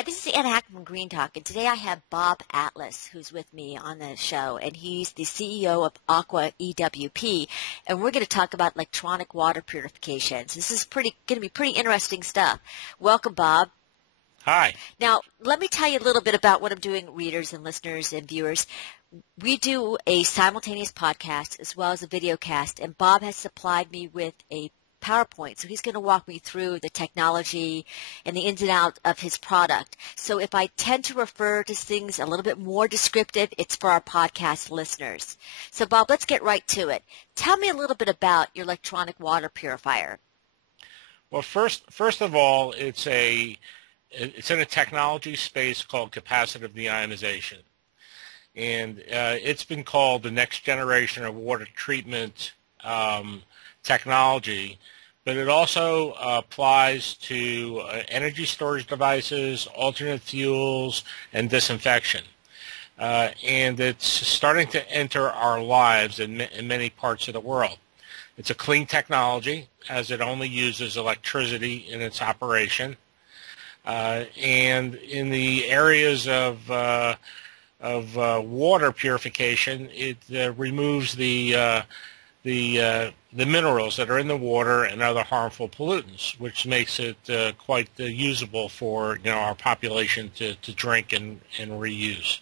Hi, this is Anna Hack from Green Talk, and today I have Bob Atlas, who's with me on the show, and he's the CEO of Aqua EWP, and we're going to talk about electronic water purifications. This is going to be pretty interesting stuff. Welcome, Bob. Hi. Now, let me tell you a little bit about what I'm doing, readers and listeners and viewers. We do a simultaneous podcast as well as a video cast, and Bob has supplied me with a PowerPoint. So he's going to walk me through the technology and the ins and outs of his product. So if I tend to refer to things a little bit more descriptive, it's for our podcast listeners. So Bob, let's get right to it. Tell me a little bit about your electronic water purifier. Well, first of all, it's in a technology space called capacitive deionization. And it's been called the next generation of water treatment technology, but it also applies to energy storage devices, alternate fuels, and disinfection. And it's starting to enter our lives in many parts of the world. It's a clean technology as it only uses electricity in its operation. And in the areas of water purification, it removes the minerals that are in the water and other harmful pollutants, which makes it quite usable for our population to drink and reuse.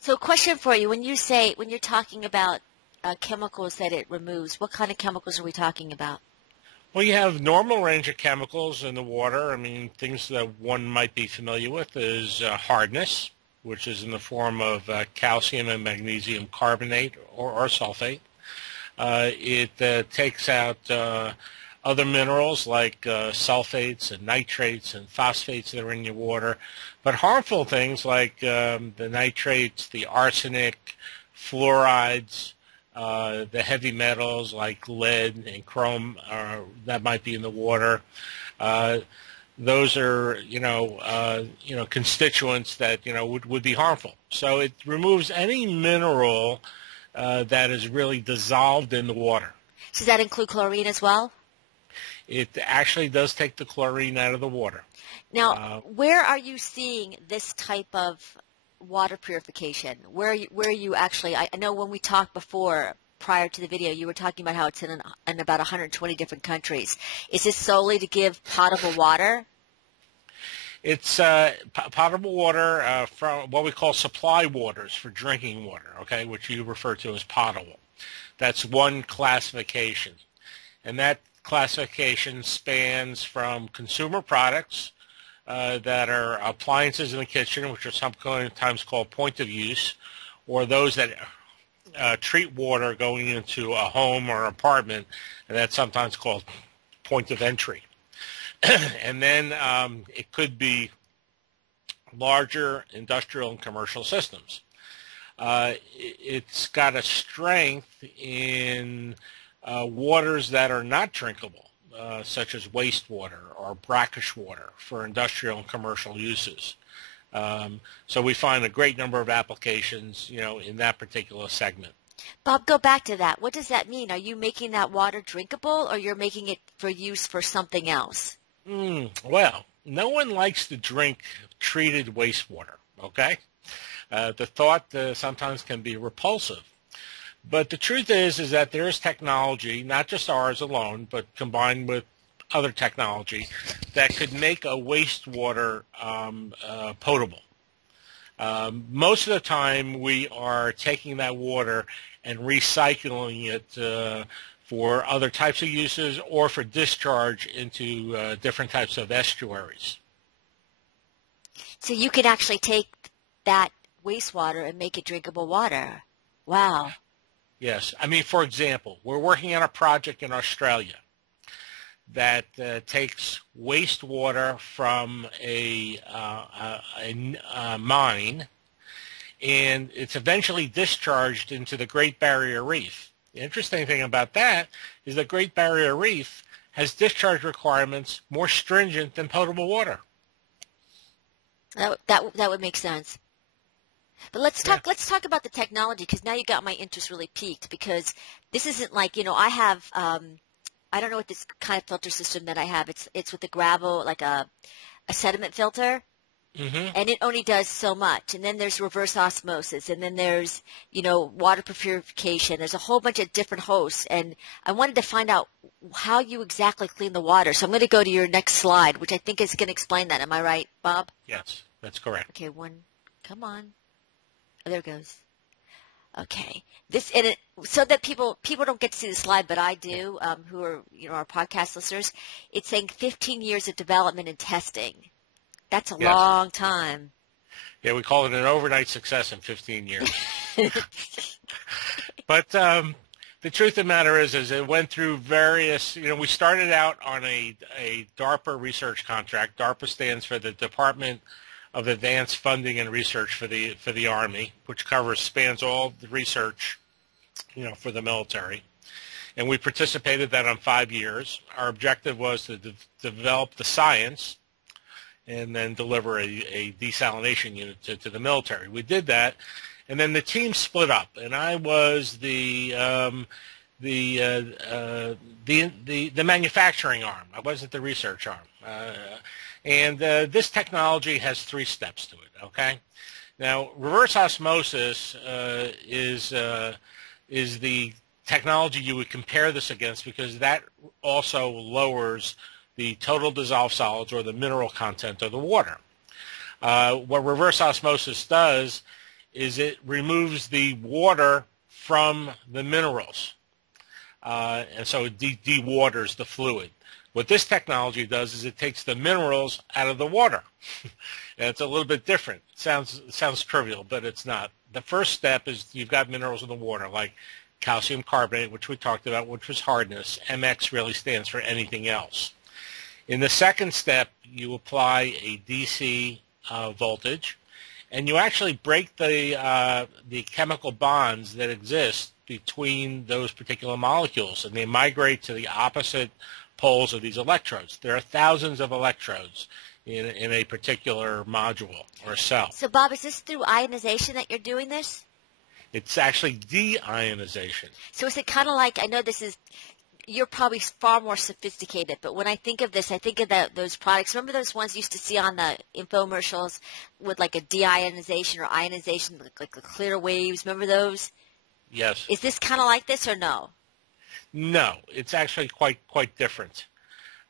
So, question for you: when you're talking about chemicals that it removes, what kind of chemicals are we talking about? Well, you have normal range of chemicals in the water. I mean, things that one might be familiar with is hardness, which is in the form of calcium and magnesium carbonate or sulfate. It takes out other minerals like sulfates and nitrates and phosphates that are in your water. But harmful things like the nitrates, the arsenic, fluorides, the heavy metals like lead and chrome that might be in the water. Those are, constituents that, would be harmful. So it removes any mineral that is really dissolved in the water. Does that include chlorine as well? It actually does take the chlorine out of the water. Now, where are you seeing this type of water purification? Where are you actually? I know when we talked before, prior to the video, you were talking about how it's in about 120 different countries. Is this solely to give potable water? It's potable water from what we call supply waters for drinking water, okay, which you refer to as potable. That's one classification. And that classification spans from consumer products that are appliances in the kitchen, which are sometimes called point of use, or those that treat water going into a home or apartment, and that's sometimes called point of entry. And then it could be larger industrial and commercial systems. It's got a strength in waters that are not drinkable, such as wastewater or brackish water for industrial and commercial uses. So we find a great number of applications, in that particular segment. Bob, go back to that. What does that mean? Are you making that water drinkable, or you're making it for use for something else? Well, no one likes to drink treated wastewater, okay? The thought sometimes can be repulsive. But the truth is that there is technology, not just ours alone, but combined with other technology, that could make a wastewater potable. Most of the time, we are taking that water and recycling it for other types of uses or for discharge into different types of estuaries. So you could actually take that wastewater and make it drinkable water. Wow. Yes. I mean, for example, we're working on a project in Australia that takes wastewater from a mine, and it's eventually discharged into the Great Barrier Reef. The interesting thing about that is the Great Barrier Reef has discharge requirements more stringent than potable water. That would make sense. But let's talk about the technology, because now you got my interest really piqued, because this isn't like, I have I don't know what this kind of filter system that I have. It's with the gravel, like a a sediment filter, Hmm. and it only does so much. And then there's reverse osmosis, and then there's, water purification. There's a whole bunch of different hosts, and I wanted to find out how you exactly clean the water. So I'm going to go to your next slide, which I think is going to explain that. Am I right, Bob? Yes, that's correct. Okay, come on. Oh, there it goes. Okay. So that people don't get to see the slide, but I do, who are, our podcast listeners. It's saying 15 years of development and testing. That's a Yes. long time. Yeah, we call it an overnight success in 15 years. But the truth of the matter is it went through various, we started out on a DARPA research contract. DARPA stands for the Department of Advanced Funding and Research for the Army, which spans all the research, for the military. And we participated that on 5 years. Our objective was to develop the science and then deliver a desalination unit to the military. We did that, and then the team split up, and I was the manufacturing arm. I wasn't the research arm. And this technology has 3 steps to it. Okay, now reverse osmosis is the technology you would compare this against, because that also lowers the total dissolved solids, or the mineral content of the water. What reverse osmosis does is it removes the water from the minerals, and so it dewaters the fluid. What this technology does is it takes the minerals out of the water. And it's a little bit different. It sounds trivial, but it's not. The first step is you've got minerals in the water, like calcium carbonate, which we talked about, which was hardness. MX really stands for anything else. In the second step, you apply a DC voltage, and you actually break the chemical bonds that exist between those particular molecules, and they migrate to the opposite poles of these electrodes. There are thousands of electrodes in a particular module or cell. So, Bob, is this through ionization that you're doing this? It's actually deionization. So is it kind of like, I know you're probably far more sophisticated, but when I think of this, I think of those products. Remember those ones you used to see on the infomercials with like a deionization or ionization, like the clear waves? Remember those? Yes. Is this kind of like this or no? No, it's actually quite different.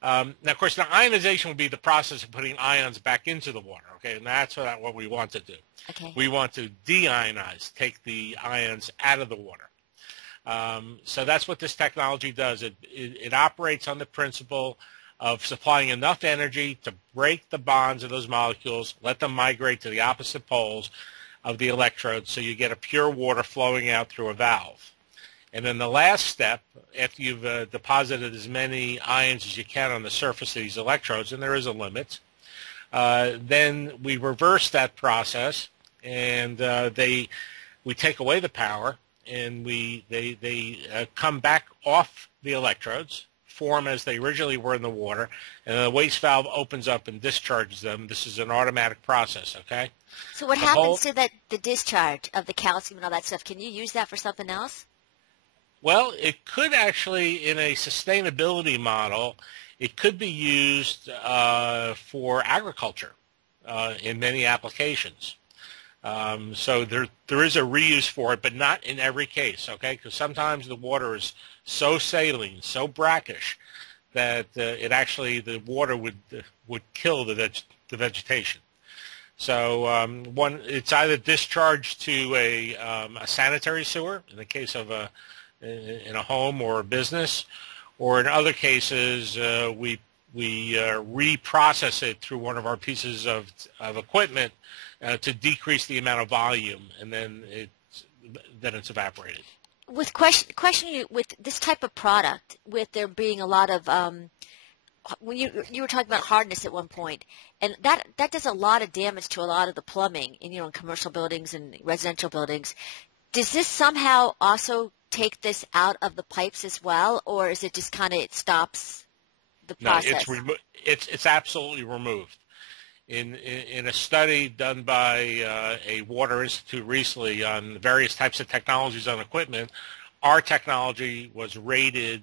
Now, of course, the ionization would be the process of putting ions back into the water, okay? And that's what we want to do. Okay. We want to deionize, take the ions out of the water. So that's what this technology does. It operates on the principle of supplying enough energy to break the bonds of those molecules, let them migrate to the opposite poles of the electrodes, so you get a pure water flowing out through a valve. And then the last step, after you've deposited as many ions as you can on the surface of these electrodes, and there is a limit, then we reverse that process, and we take away the power, and they come back off the electrodes, form as they originally were in the water, and the waste valve opens up and discharges them. This is an automatic process, okay? So what happens to the discharge of the calcium and all that stuff? Can you use that for something else? Well, it could actually, in a sustainability model, it could be used for agriculture in many applications. So there is a reuse for it, but not in every case, okay? Because sometimes the water is so saline, so brackish, that the water would kill the vegetation. So it's either discharged to a sanitary sewer in the case of in a home or a business, or in other cases we reprocess it through one of our pieces of equipment to decrease the amount of volume, and then it's evaporated. With question you with this type of product, with there being a lot of when you were talking about hardness at one point, and that does a lot of damage to a lot of the plumbing in commercial buildings and residential buildings. Does this somehow also take this out of the pipes as well, or is it just kind of it stops the process? No, it's absolutely removed. In a study done by a water institute recently on various types of technologies on equipment, our technology was rated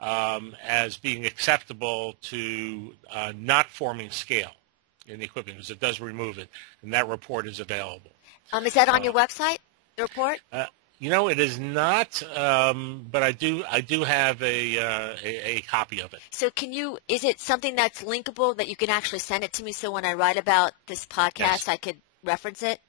as being acceptable to not forming scale. in the equipment because it does remove it, and that report is available. Is that on your website, the report? It is not, but I do have a copy of it. So is it something that's linkable that you can actually send it to me so when I write about this podcast, Yes. I could reference it?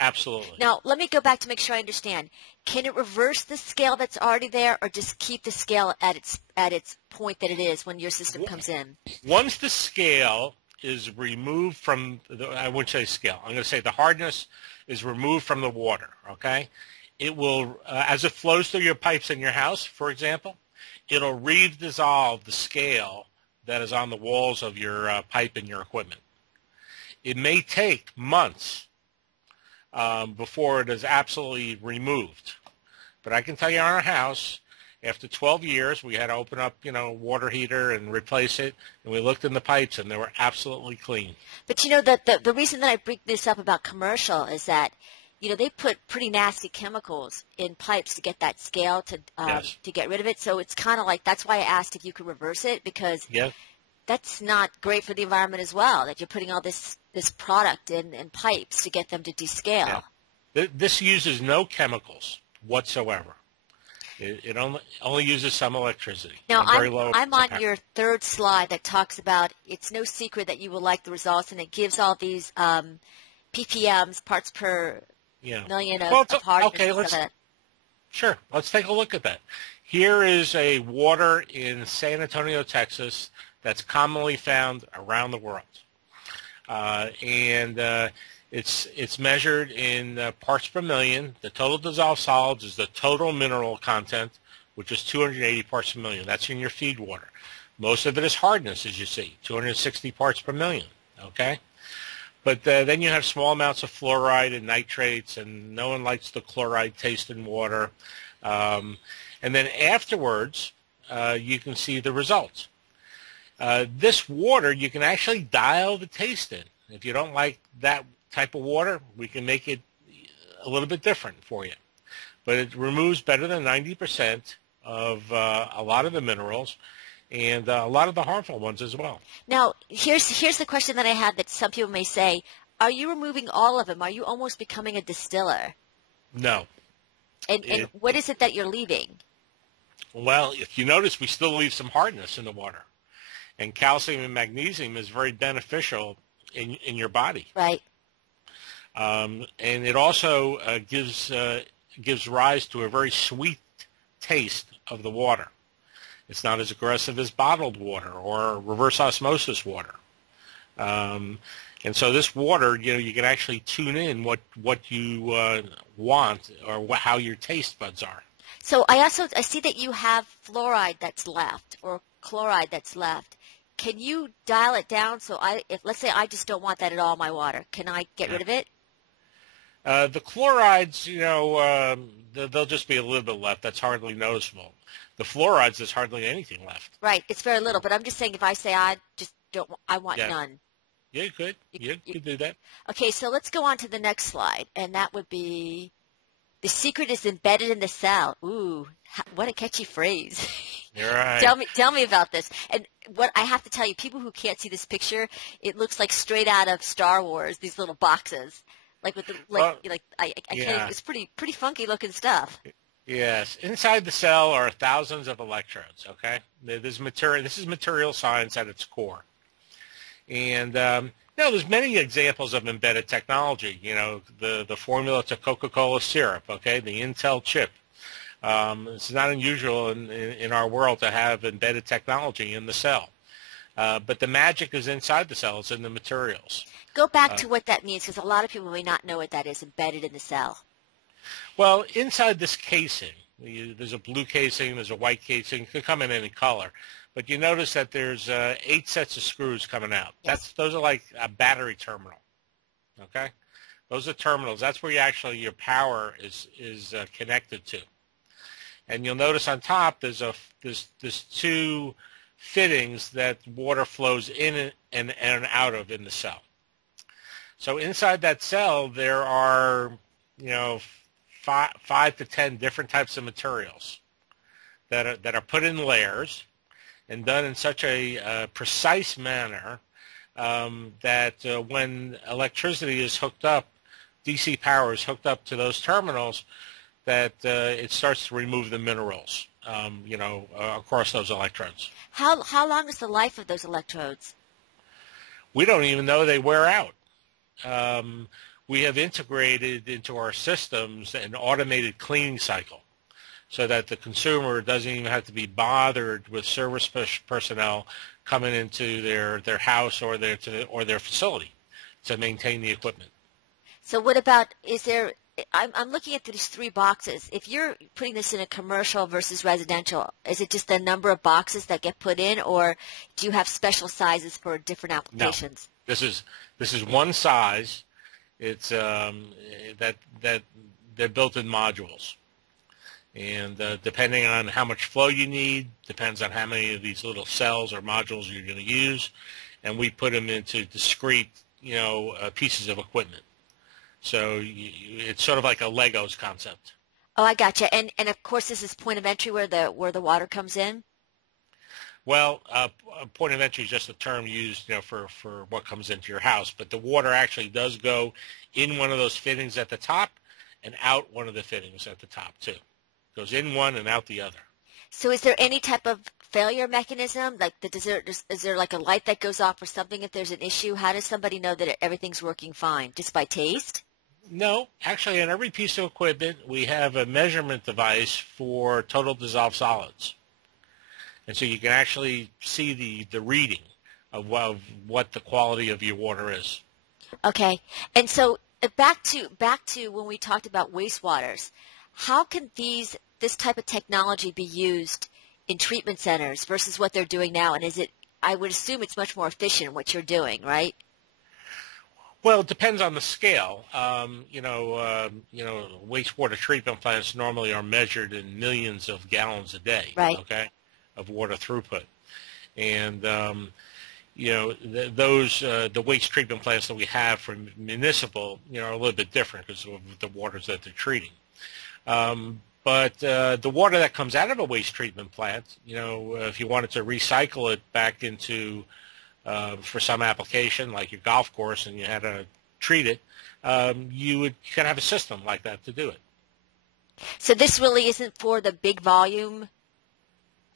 Absolutely. Now, let me go back to make sure I understand. Can it reverse the scale that's already there or just keep the scale at its point that it is when your system comes in? Once the scale is removed from I wouldn't say scale. I'm going to say the hardness is removed from the water, okay? It will, as it flows through your pipes in your house, for example, it'll redissolve the scale that is on the walls of your pipe and your equipment. It may take months before it is absolutely removed. But I can tell you on our house, after 12 years, we had to open up, a water heater and replace it, and we looked in the pipes, and they were absolutely clean. But the reason that I bring this up about commercial is that, they put pretty nasty chemicals in pipes to get that scale to get rid of it. So it's kind of like that's why I asked if you could reverse it because that's not great for the environment as well. That you're putting all this product in pipes to get them to descale. Yeah. This uses no chemicals whatsoever. It only uses some electricity. Now, I'm on your third slide that talks about it's no secret that you will like the results, and it gives all these ppms, parts per million of hardness. Okay, sure. Let's take a look at that. Here is a water in San Antonio, Texas, that's commonly found around the world, and it's measured in parts per million. The total dissolved solids is the total mineral content, which is 280 parts per million. That's in your feed water. Most of it is hardness, as you see, 260 parts per million, okay? But then you have small amounts of fluoride and nitrates, and no one likes the chloride taste in water. And then afterwards, you can see the results. This water, you can actually dial the taste in. If you don't like that type of water, we can make it a little bit different for you. But it removes better than 90% of a lot of the minerals and a lot of the harmful ones as well. Now, here's the question that I had that some people may say, are you removing all of them? Are you almost becoming a distiller? No. And what is it that you're leaving? Well, if you notice, we still leave some hardness in the water. And calcium and magnesium is very beneficial in your body. Right. And it also gives rise to a very sweet taste of the water. It's not as aggressive as bottled water or reverse osmosis water. And so this water, you can actually tune in what you want or how your taste buds are. So I see that you have fluoride that's left or chloride that's left. Can you dial it down? So if let's say I just don't want that at all in my water, can I get rid of it? The chlorides, they'll just be a little bit left. That's hardly noticeable. The fluorides, there's hardly anything left. Right. It's very little. But I'm just saying if I say I want none. Yeah, you could. You could do that. Okay, so let's go on to the next slide. And that would be the secret is embedded in the cell. Ooh, what a catchy phrase. You're right. Tell me about this. And what I have to tell you, people who can't see this picture, it looks like straight out of Star Wars, these little boxes. Like with the I can't. It's pretty funky looking stuff. Yes, inside the cell are thousands of electrodes. Okay, there's material. This is material science at its core, and there's many examples of embedded technology. The formula to Coca-Cola syrup. Okay, the Intel chip. It's not unusual in our world to have embedded technology in the cell, but the magic is inside the cell. It's in the materials. Go back to what that means, because a lot of people may not know what that is, embedded in the cell. Well, inside this casing, there's a blue casing, there's a white casing. It could come in any color. But you notice that there's 8 sets of screws coming out. Yes. Those are like a battery terminal, okay? Those are terminals. That's where your power is connected to. And you'll notice on top there's 2 fittings that water flows in and out of in the cell. So inside that cell, there are, 5 to 10 different types of materials that are put in layers and done in such a precise manner that when electricity is hooked up, DC power is hooked up to those terminals, that it starts to remove the minerals, across those electrodes. How long is the life of those electrodes? We don't even know they wear out. We have integrated into our systems an automated cleaning cycle so that the consumer doesn't even have to be bothered with service personnel coming into their house or their facility to maintain the equipment. So what about, I'm looking at these three boxes. If you're putting this in a commercial versus residential, is it just the number of boxes that get put in, or do you have special sizes for different applications? No, this is one size. It's that they're built in modules, and depending on how much flow you need, depends on how many of these little cells or modules you're going to use, and we put them into discrete, pieces of equipment. So it's sort of like a Legos concept. Oh, I gotcha. And of course, this is point of entry where the water comes in. Well, point of entry is just a term used, for what comes into your house. But the water actually does go in one of those fittings at the top and out one of the fittings at the top too. Goes in one and out the other. So is there any type of failure mechanism? Like, is there like a light that goes off or something if there's an issue? How does somebody know that everything's working fine? Just by taste? No, actually, on every piece of equipment, we have a measurement device for total dissolved solids. And so you can actually see the reading of what the quality of your water is. Okay. And so back to when we talked about wastewaters, how can this type of technology be used in treatment centers versus what they're doing now? And I would assume it's much more efficient what you're doing, right? Well, it depends on the scale. Wastewater treatment plants normally are measured in millions of gallons a day. Right. Okay. Of water throughput, and the waste treatment plants that we have for municipal, are a little bit different because of the waters that they're treating. But the water that comes out of a waste treatment plant, if you wanted to recycle it back into for some application like your golf course, and you had to treat it, you could have a system like that to do it. So this really isn't for the big volume.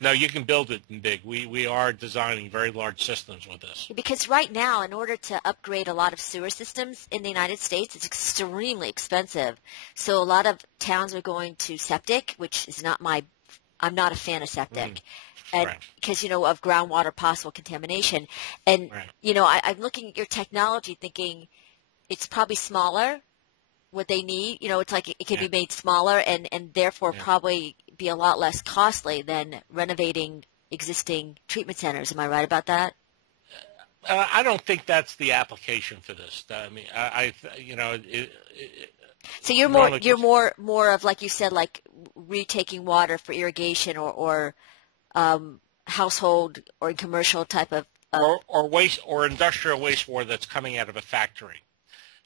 No, you can build it in big. We are designing very large systems with this. Because right now, in order to upgrade a lot of sewer systems in the United States, it's extremely expensive. So a lot of towns are going to septic, which is I'm not a fan of septic. And right. Because, of groundwater possible contamination. And, right. I'm looking at your technology thinking it's probably smaller, what they need. It's like it can be made smaller and therefore probably be a lot less costly than renovating existing treatment centers. Am I right about that? I don't think that's the application for this. I mean, So you're more of, like you said, like retaking water for irrigation or household or commercial type of or waste or industrial wastewater that's coming out of a factory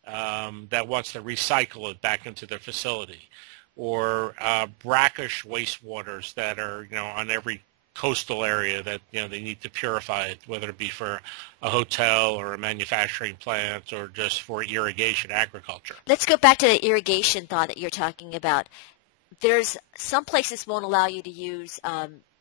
that wants to recycle it back into their facility, or brackish wastewaters that are on every coastal area that they need to purify it, whether it be for a hotel or a manufacturing plant or just for irrigation agriculture. Let's go back to the irrigation thought that you're talking about. There's some places won't allow you to use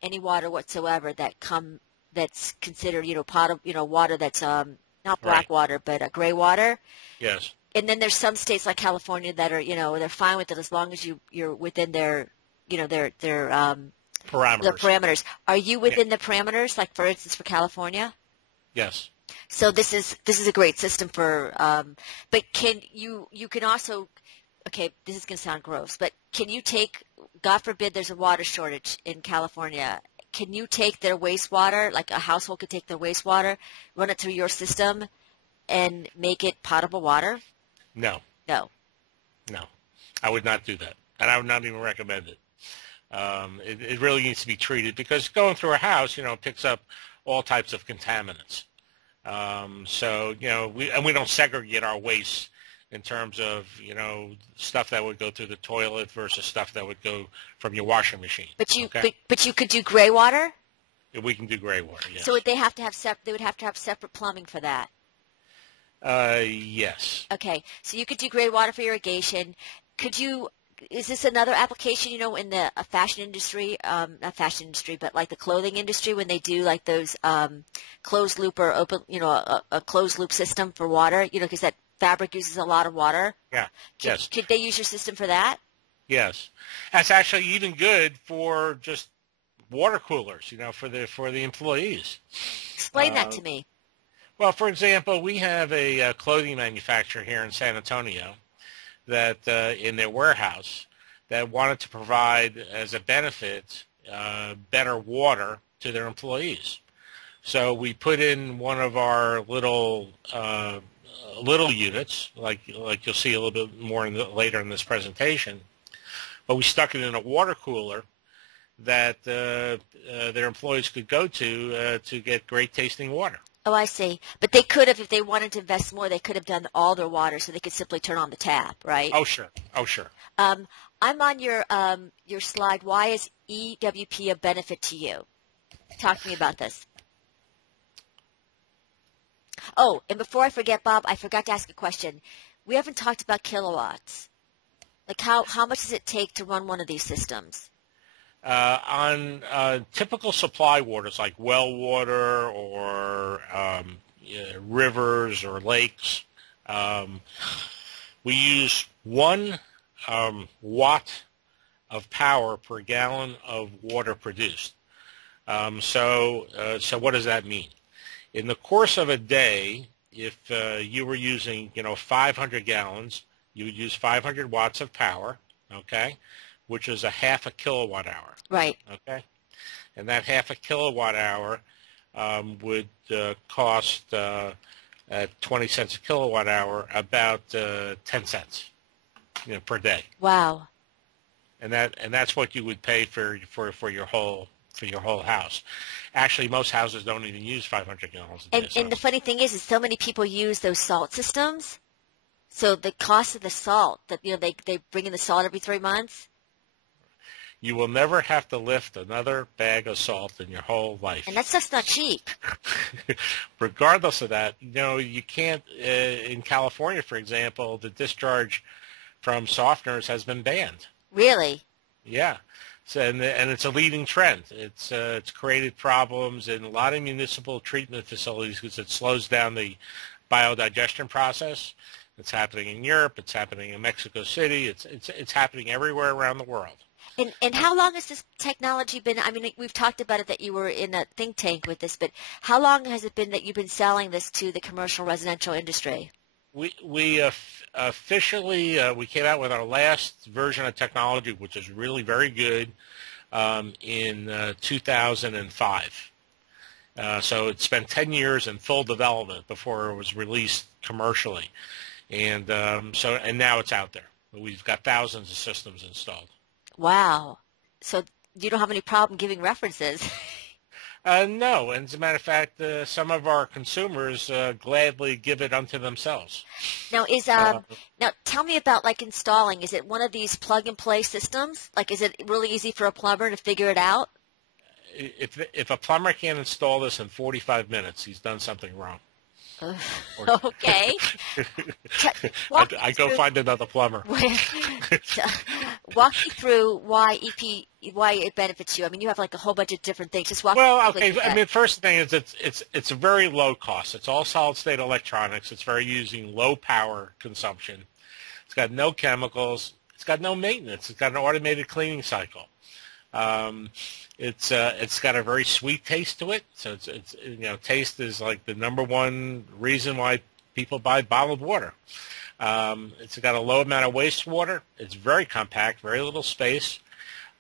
any water whatsoever that's considered water that's not black water but gray water. Yes. And then there's some states like California that are they're fine with it as long as you're within their their parameters. The parameters. Are you within the parameters? Like, for instance, for California? Yes. So this is a great system for. But you can also. Okay, this is going to sound gross, but can you take? God forbid, there's a water shortage in California. Can you take their wastewater? Like a household could take their wastewater, run it through your system, and make it potable water? No. No. No, I would not do that, and I would not even recommend it. It really needs to be treated because going through a house, it picks up all types of contaminants. So, we don't segregate our waste in terms of, stuff that would go through the toilet versus stuff that would go from your washing machine. But you, okay? but you could do gray water? We can do gray water, yes. So they would have to have separate plumbing for that. Yes. Okay, so you could do gray water for irrigation. Is this another application, in the fashion industry, not fashion industry, but like the clothing industry when they do like those closed loop or open, a closed loop system for water, because that fabric uses a lot of water. Yeah. Yes. Could they use your system for that? Yes. That's actually even good for just water coolers, for the employees. Explain that Uh, to me. well, for example, we have a clothing manufacturer here in San Antonio that in their warehouse that wanted to provide as a benefit better water to their employees. So we put in one of our little units, like you'll see a little bit more later in this presentation, but we stuck it in a water cooler that their employees could go to get great tasting water. Oh, I see. But they could have, if they wanted to invest more, they could have done all their water, so they could simply turn on the tap, right? Oh, sure. Oh, sure. I'm on your slide. Why is EWP a benefit to you? Talk to me about this. Oh, and before I forget, Bob, I forgot to ask a question. We haven't talked about kilowatts. Like how much does it take to run one of these systems? On typical supply waters like well water or rivers or lakes, we use 1 watt of power per gallon of water produced. So what does that mean? In the course of a day, if you were using 500 gallons, you would use 500 watts of power, okay, which is a half a kilowatt hour. Right. Okay, and that half a kilowatt hour would cost at 20 cents a kilowatt hour about 10 cents, per day. Wow. And that's what you would pay for your whole house. Actually, most houses don't even use 500 gallons a day. And the funny thing is so many people use those salt systems. So the cost of the salt that they bring in the salt every 3 months. You will never have to lift another bag of salt in your whole life. And that stuff's not cheap. Regardless of that, you can't, in California, for example, the discharge from softeners has been banned. Really? Yeah. So, and it's a leading trend. It's created problems in a lot of municipal treatment facilities because it slows down the biodigestion process. It's happening in Europe. It's happening in Mexico City. It's happening everywhere around the world. And how long has this technology been? I mean, we've talked about it that you were in a think tank with this, but how long has it been that you've been selling this to the commercial residential industry? We officially we came out with our last version of technology, which is really very good, in 2005. So it spent 10 years in full development before it was released commercially, and now it's out there. We've got thousands of systems installed. Wow. So you don't have any problem giving references? No, and as a matter of fact, some of our consumers gladly give it unto themselves. Now now tell me about like installing. Is it one of these plug and play systems? Like, is it really easy for a plumber to figure it out? If a plumber can't install this in 45 minutes, he's done something wrong. Okay. I go find another plumber. Walk me through why it benefits you. I mean, you have like a whole bunch of different things. Just walk me through. Okay. I mean, first thing is it's a very low cost. It's all solid state electronics. It's very using low power consumption. It's got no chemicals. It's got no maintenance. It's got an automated cleaning cycle. It's got a very sweet taste to it. So it's taste is like the number one reason why people buy bottled water. It's got a low amount of wastewater. It's very compact, very little space.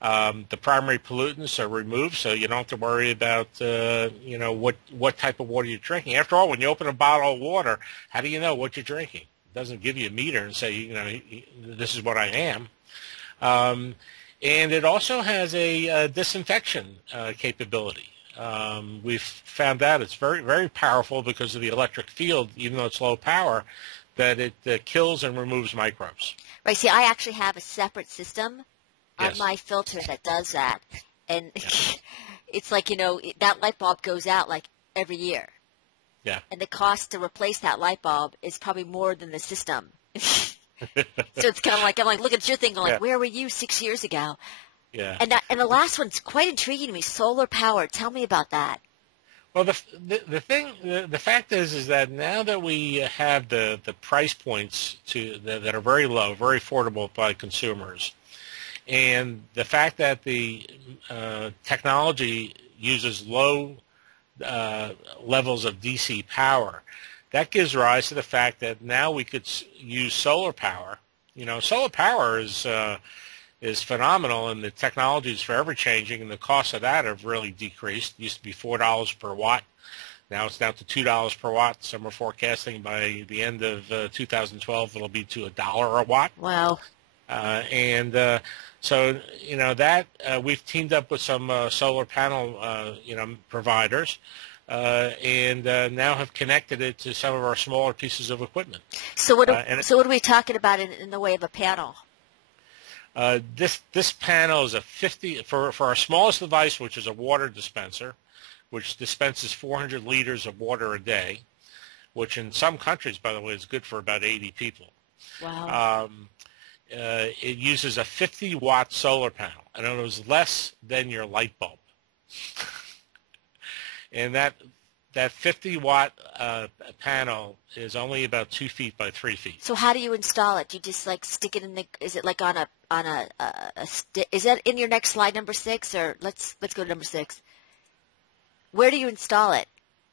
The primary pollutants are removed, so you don't have to worry about what type of water you're drinking. After all, when you open a bottle of water, how do you know what you're drinking? It doesn't give you a meter and say this is what I am. And it also has a disinfection capability. We've found out it's very, very powerful because of the electric field, even though it's low power, that it kills and removes microbes. Right. See, I actually have a separate system on Yes. my filter that does that. And Yeah. it's like, that light bulb goes out like every year. Yeah. And the cost to replace that light bulb is probably more than the system. So it's kind of like, I'm like, look at your thing, like, Yeah. where were you 6 years ago? Yeah. And the last one's quite intriguing to me, solar power. Tell me about that. Well, the fact is that now that we have the price points that are very low, very affordable by consumers, and the fact that the technology uses low levels of DC power, that gives rise to the fact that now we could use solar power. Solar power is phenomenal, and the technology is forever changing, and the costs of that have really decreased. It used to be $4 per watt. Now it's down to $2 per watt. Some are forecasting by the end of 2012 it'll be to $1 a watt. Wow. So that we've teamed up with some solar panel providers, and now have connected it to some of our smaller pieces of equipment. So what are we talking about in the way of a panel? This panel is a 50 for our smallest device, which is a water dispenser, which dispenses 400 liters of water a day, which in some countries, by the way, is good for about 80 people. Wow. It uses a 50-watt solar panel, and it was less than your light bulb. And that 50-watt panel is only about 2 feet by 3 feet. So how do you install it? Do you just like stick it in the? Is it like on a is that in your next slide, number 6, or let's go to number 6? Where do you install it?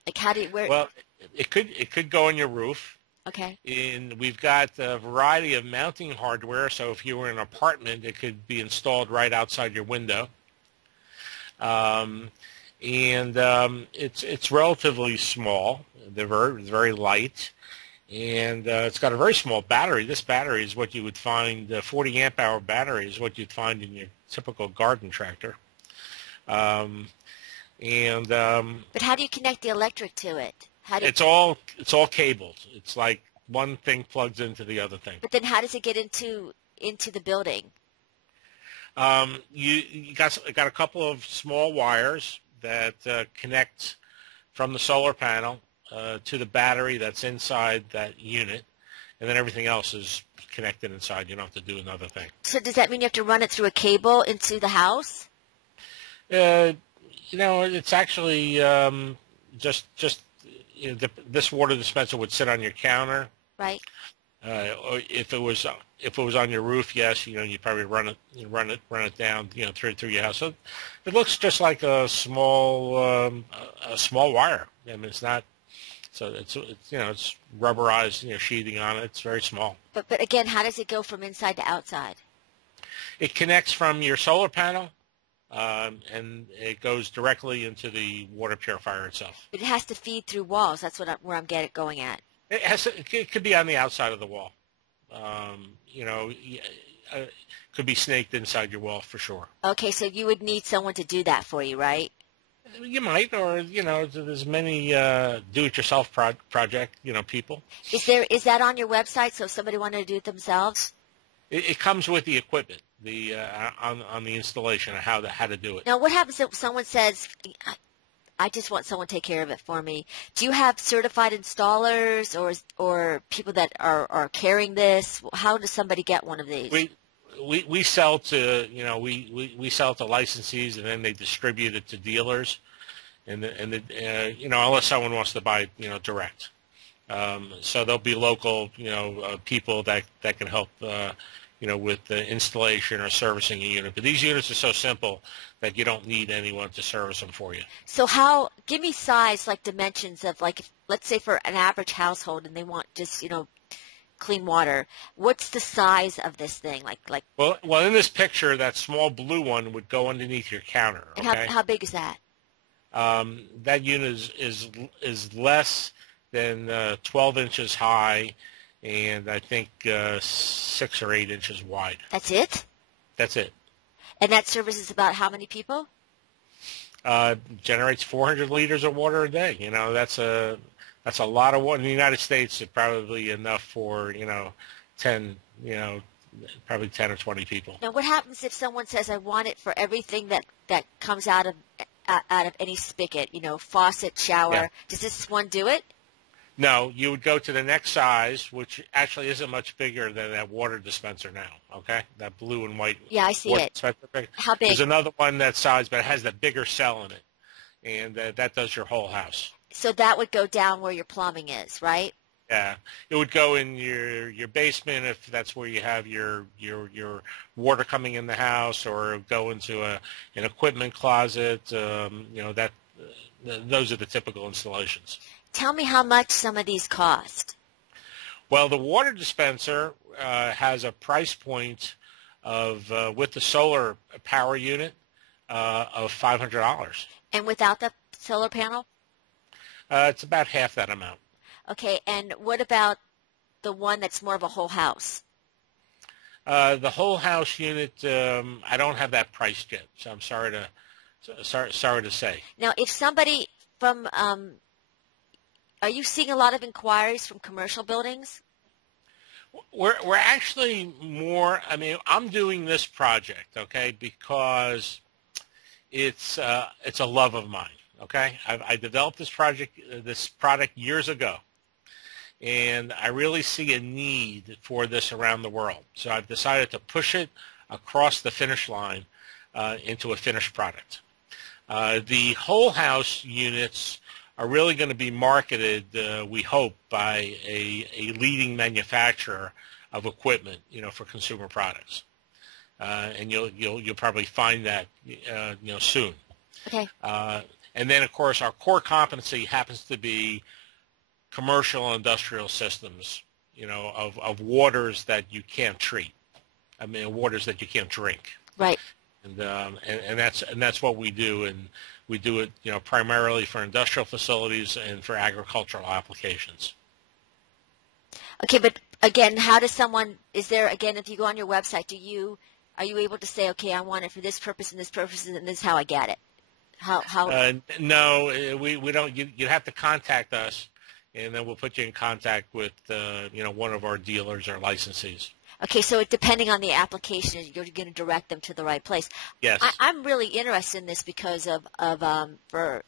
Like how do you where? Well, it could go on your roof. Okay. And we've got a variety of mounting hardware. So if you were in an apartment, it could be installed right outside your window. It's relatively small. They're very light, and it's got a very small battery. This battery is what you would find. 40 amp hour battery is what you'd find in your typical garden tractor. But how do you connect the electric to it? It's all cabled. It's like one thing plugs into the other thing. But then how does it get into the building? You got a couple of small wires that connect from the solar panel to the battery that's inside that unit, and then everything else is connected inside. You don't have to do another thing. So does that mean you have to run it through a cable into the house? It's actually just this water dispenser would sit on your counter. Right. Or if it was on your roof, yes, you'd probably run it down, through your house. So it looks just like a small wire. I mean, it's not. So it's rubberized, sheathing on it. It's very small. But again, how does it go from inside to outside? It connects from your solar panel, and it goes directly into the water purifier itself. But it has to feed through walls. That's where I'm going at. It could be on the outside of the wall. Could be snaked inside your wall for sure. Okay, so you would need someone to do that for you, right? You might, or there's many do-it-yourself project people. Is that on your website? So if somebody wanted to do it themselves, it comes with the equipment, on the installation of how to do it. Now, what happens if someone says, I just want someone to take care of it for me? Do you have certified installers or people that are carrying this? How does somebody get one of these? We sell to we sell to licensees, and then they distribute it to dealers, and unless someone wants to buy direct. So there'll be local people that can help with the installation or servicing a unit. But these units are so simple that you don't need anyone to service them for you. So give me size, like dimensions of, like, let's say for an average household and they want just, clean water. What's the size of this thing? Like. Well, in this picture, that small blue one would go underneath your counter. Okay? And how big is that? That unit is less than 12 inches high, and I think 6 or 8 inches wide. That's it? That's it. And that services about how many people? Generates 400 liters of water a day. That's a lot of water. In the United States, it's probably enough for 10 probably 10 or 20 people. Now, what happens if someone says, I want it for everything that comes out of any spigot, faucet, shower? Yeah. Does this one do it? No, you would go to the next size, which actually isn't much bigger than that water dispenser now, okay? That blue and white Yeah, I see water it. dispenser. How There's big? another one that size, but it has the bigger cell in it, and that does your whole house. So that would go down where your plumbing is, right? Yeah, it would go in your basement if that's where you have your water coming in the house, or go into an equipment closet. That those are the typical installations. Tell me how much some of these cost. Well, the water dispenser has a price point of with the solar power unit of $500. And without the solar panel? It's about half that amount. Okay, and what about the one that's more of a whole house? The whole house unit, I don't have that priced yet, so I'm sorry to say. Now, if somebody from, are you seeing a lot of inquiries from commercial buildings? We're actually more. I mean, I'm doing this project, okay, because it's a love of mine. Okay, I developed this product years ago, and I really see a need for this around the world. So I've decided to push it across the finish line into a finished product. The whole house units are really going to be marketed, we hope, by a leading manufacturer of equipment, for consumer products, and you'll probably find that soon. Okay. And then, of course, our core competency happens to be commercial and industrial systems, of waters that you can't treat. I mean, waters that you can't drink. Right. And that's what we do, and we do it, primarily for industrial facilities and for agricultural applications. Okay, but again, how does someone, if you go on your website, are you able to say, okay, I want it for this purpose and this purpose, and this is how I get it? How? No, we don't. You'd have to contact us, and then we'll put you in contact with, one of our dealers or licensees. Okay, so depending on the application, you're going to direct them to the right place. Yes. I'm really interested in this because for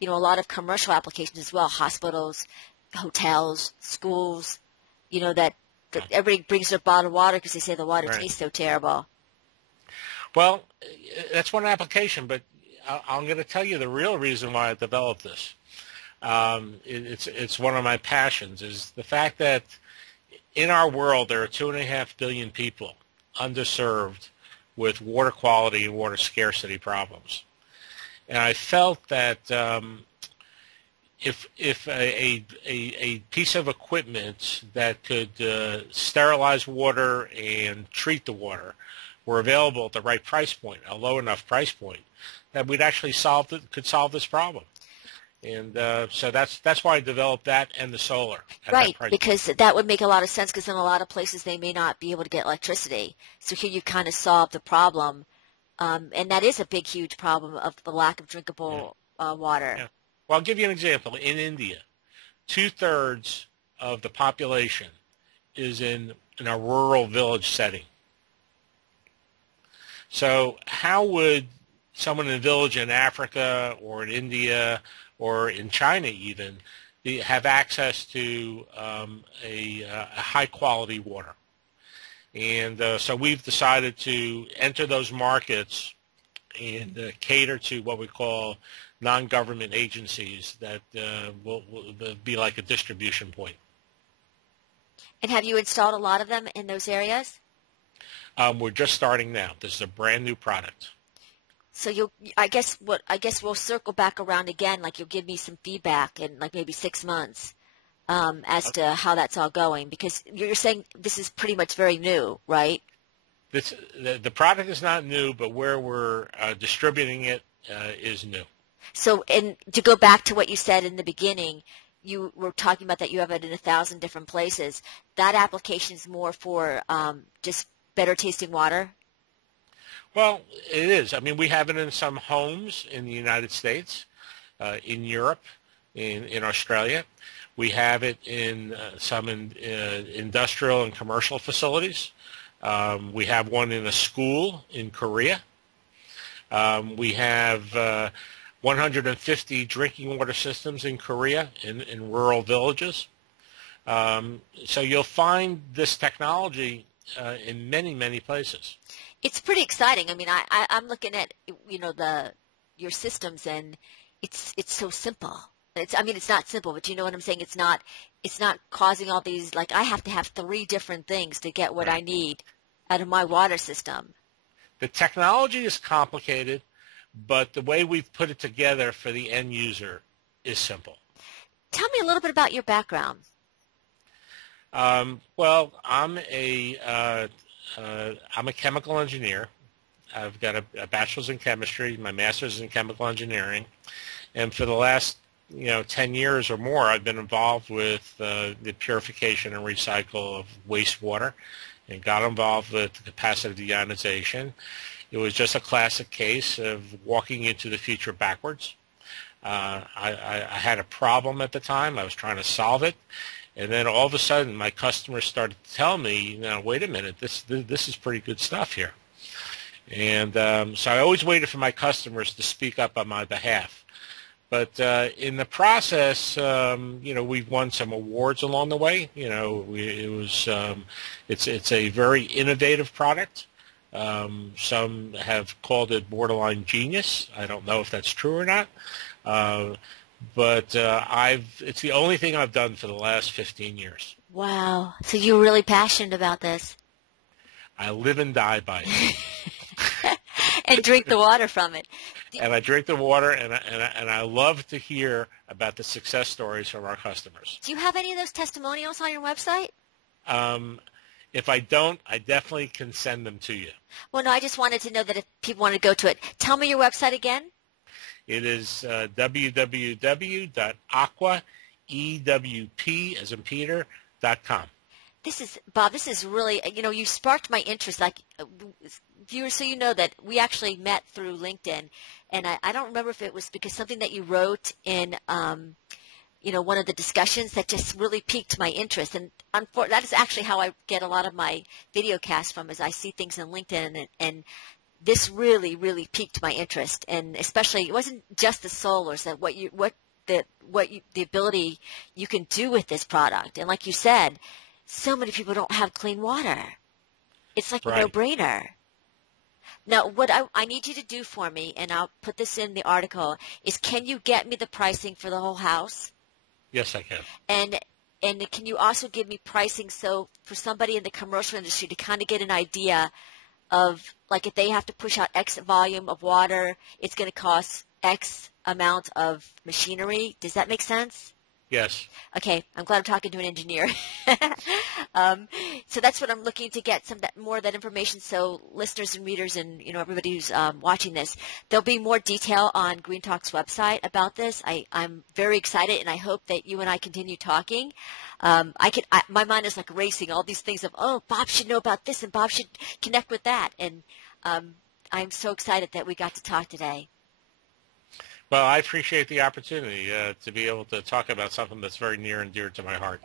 a lot of commercial applications as well, hospitals, hotels, schools, that everybody brings their bottled water because they say the water tastes so terrible. Well, that's one application, but I'm going to tell you the real reason why I developed this. It's one of my passions, is the fact that in our world there are 2.5 billion people underserved with water quality and water scarcity problems. And I felt that if a piece of equipment that could sterilize water and treat the water were available at the right price point, a low enough price point, that we'd actually could solve this problem. And so that's why I developed that and the solar. Right, because that would make a lot of sense, because in a lot of places they may not be able to get electricity. So here you kind of solved the problem, and that is a big, huge problem of the lack of drinkable water. Yeah. Well, I'll give you an example. In India, 2/3 of the population is in a rural village setting. So how would someone in a village in Africa or in India or in China even have access to a high-quality water? And so we've decided to enter those markets and cater to what we call non-government agencies that will be like a distribution point. And have you installed a lot of them in those areas? We're just starting now. This is a brand new product. So I guess we'll circle back around again. Like, you'll give me some feedback in like maybe 6 months as to how that's all going, because you're saying this is pretty much very new, right? The product is not new, but where we're distributing it is new. So, and to go back to what you said in the beginning, you were talking about that you have it in 1,000 different places. That application is more for just better tasting water? Well, it is. I mean, we have it in some homes in the United States, in Europe, in Australia. We have it in some industrial and commercial facilities. We have one in a school in Korea. We have 150 drinking water systems in Korea in rural villages. So you'll find this technology in many, many places. It's pretty exciting. I mean, I'm looking at, your systems, and it's so simple. It's not simple, but you know what I'm saying? It's not causing all these, like I have to have 3 different things to get what Right. I need out of my water system. The technology is complicated, but the way we've put it together for the end user is simple. Tell me a little bit about your background. Well, I'm a chemical engineer. I've got a bachelor's in chemistry, my master's in chemical engineering, and for the last 10 years or more, I've been involved with the purification and recycle of wastewater, and got involved with the capacitive deionization. It was just a classic case of walking into the future backwards. I had a problem at the time. I was trying to solve it. And then all of a sudden, my customers started to tell me, wait a minute, this is pretty good stuff here. And so I always waited for my customers to speak up on my behalf. But in the process, we've won some awards along the way. It's a very innovative product. Some have called it borderline genius. I don't know if that's true or not. But it's the only thing I've done for the last 15 years. Wow. So you're really passionate about this. I live and die by it. And drink the water from it. And I drink the water, and I love to hear about the success stories from our customers. Do you have any of those testimonials on your website? If I don't, I definitely can send them to you. Well, no, I just wanted to know that if people want to go to it. Tell me your website again. It is www.aquaewp, as in Peter.com. Bob, this is really, you sparked my interest. Like, viewers, so you know that we actually met through LinkedIn, and I don't remember if it was because something that you wrote in, one of the discussions that just really piqued my interest. And that is actually how I get a lot of my video casts from, is I see things on LinkedIn, and this really, really piqued my interest. And especially, it wasn't just the solars, that the ability you can do with this product. And like you said, so many people don't have clean water. It's like Right. a no-brainer. Now, what I need you to do for me, and I'll put this in the article, is can you get me the pricing for the whole house? Yes, I can. And can you also give me pricing so for somebody in the commercial industry to kind of get an idea of, like, if they have to push out X volume of water, it's going to cost X amount of machinery. Does that make sense? Yes. Okay, I'm glad I'm talking to an engineer. So that's what I'm looking to get, more of that information, so listeners and readers and everybody who's watching this, there'll be more detail on Green Talk's website about this. I'm very excited, and I hope that you and I continue talking. My mind is like racing, all these things of, Bob should know about this, and Bob should connect with that, and I'm so excited that we got to talk today. Well, I appreciate the opportunity to be able to talk about something that's very near and dear to my heart.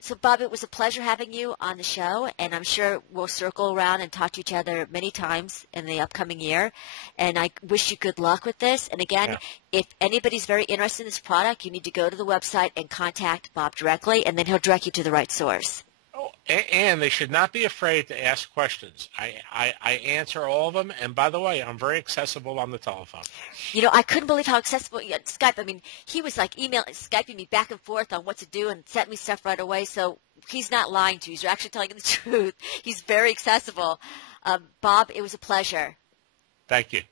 So, Bob, it was a pleasure having you on the show, and I'm sure we'll circle around and talk to each other many times in the upcoming year. And I wish you good luck with this. And again, If anybody's very interested in this product, you need to go to the website and contact Bob directly, and then he'll direct you to the right source. Oh, and they should not be afraid to ask questions. I answer all of them, and by the way, I'm very accessible on the telephone. I couldn't believe how accessible Skype. I mean, he was like Skyping me back and forth on what to do and sent me stuff right away. So he's not lying to you. He's actually telling you the truth. He's very accessible. Bob, it was a pleasure. Thank you.